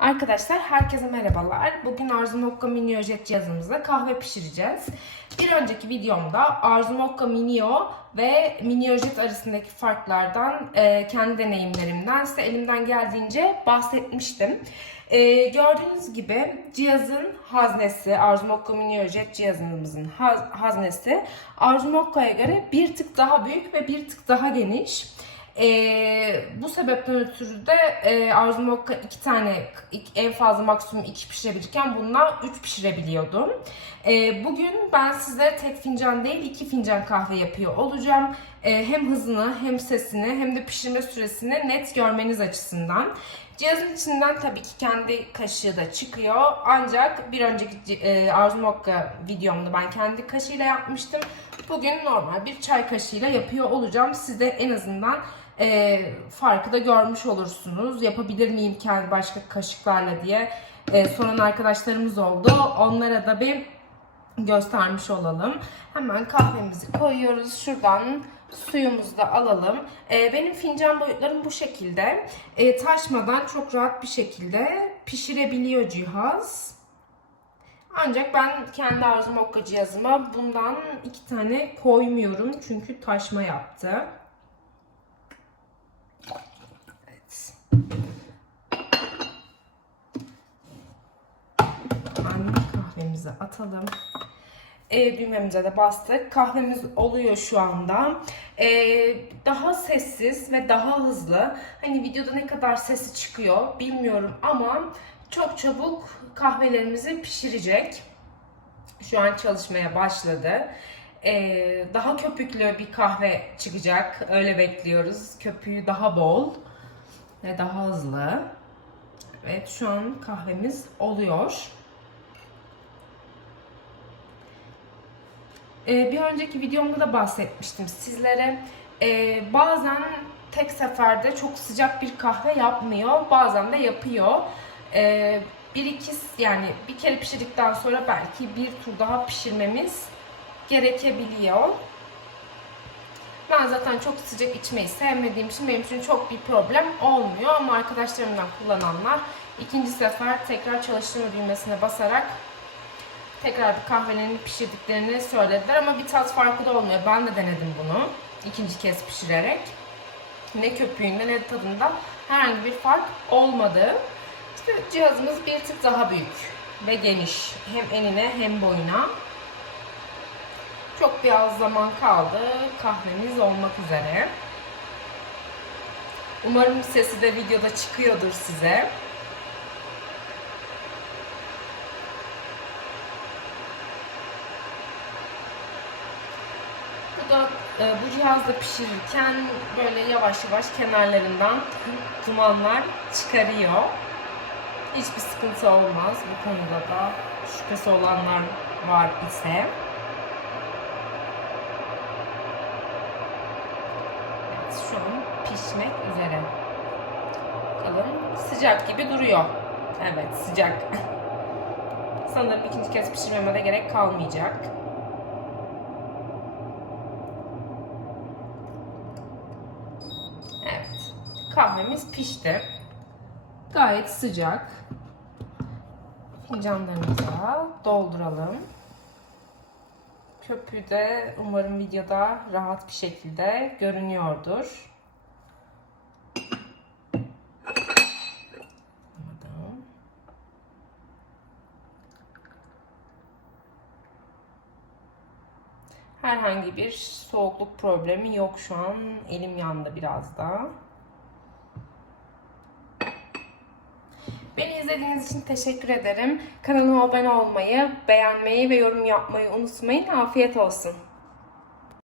Arkadaşlar herkese merhabalar. Bugün Arzu Mokka Mini Öjet cihazımızda kahve pişireceğiz. Bir önceki videomda Arzu Mokka Minio ve Mini Öjet arasındaki farklardan, e, kendi deneyimlerimden size elimden geldiğince bahsetmiştim. E, gördüğünüz gibi cihazın haznesi, Arzu Mokka Mini Öjet cihazımızın haz- haznesi Arzu Mokka'ya göre bir tık daha büyük ve bir tık daha geniş. Ee, bu sebepten ötürü de e, Arzu Mokka iki tane iki- en fazla maksimum iki pişirebilirken bundan üç pişirebiliyordum. Ee, bugün ben sizlere tek fincan değil iki fincan kahve yapıyor olacağım. Ee, hem hızını hem sesini hem de pişirme süresini net görmeniz açısından. Cihazın içinden tabii ki kendi kaşığı da çıkıyor. Ancak bir önceki e, Arzu Mokka videomda ben kendi kaşığıyla yapmıştım. Bugün normal bir çay kaşığıyla yapıyor olacağım. Siz de en azından e, farkı da görmüş olursunuz. Yapabilir miyim kendi başka kaşıklarla diye e, soran arkadaşlarımız oldu. Onlara da bir göstermiş olalım. Hemen kahvemizi koyuyoruz. Şuradan suyumuzu da alalım. E, benim fincan boyutlarım bu şekilde. E, taşmadan çok rahat bir şekilde pişirebiliyor cihaz. Ancak ben kendi Arzu Mokka cihazıma bundan iki tane koymuyorum. Çünkü taşma yaptı. Evet. Hemen kahvemizi atalım. E, düğmemize de bastık. Kahvemiz oluyor şu anda. E, daha sessiz ve daha hızlı. Hani videoda ne kadar sesi çıkıyor bilmiyorum ama çok çabuk kahvelerimizi pişirecek. Şu an çalışmaya başladı. E, daha köpüklü bir kahve çıkacak. Öyle bekliyoruz. Köpüğü daha bol ve daha hızlı. Evet şu an kahvemiz oluyor. Ee, bir önceki videomda da bahsetmiştim sizlere. Ee, bazen tek seferde çok sıcak bir kahve yapmıyor, bazen de yapıyor. Ee, bir iki yani bir kere pişirdikten sonra belki bir tur daha pişirmemiz gerekebiliyor. Ben zaten çok sıcak içmeyi sevmediğim için benim için çok bir problem olmuyor ama arkadaşlarımdan kullananlar ikinci sefer tekrar çalıştırma düğmesine basarak tekrar kahvelerini pişirdiklerini söylediler ama bir tat farkı da olmuyor. Ben de denedim bunu ikinci kez pişirerek. Ne köpüğünde ne tadında herhangi bir fark olmadı. İşte cihazımız bir tık daha büyük ve geniş. Hem enine hem boyuna. Çok bir az zaman kaldı. Kahvemiz olmak üzere. Umarım sesi de videoda çıkıyordur size. Bu da e, bu cihazla pişirirken böyle yavaş yavaş kenarlarından dumanlar çıkarıyor. Hiçbir sıkıntı olmaz. Bu konuda da şüphesi olanlar var ise. Evet, şu an pişmek üzere. Bakalım sıcak gibi duruyor. Evet sıcak. Sanırım ikinci kez pişirmeme de gerek kalmayacak. Evet. Kahvemiz pişti. Gayet sıcak. Fincanlarımıza dolduralım. Köpüğü de umarım videoda rahat bir şekilde görünüyordur. Herhangi bir soğukluk problemi yok şu an. Elim yandı biraz da. Beni izlediğiniz için teşekkür ederim. Kanalıma abone olmayı, beğenmeyi ve yorum yapmayı unutmayın. Afiyet olsun.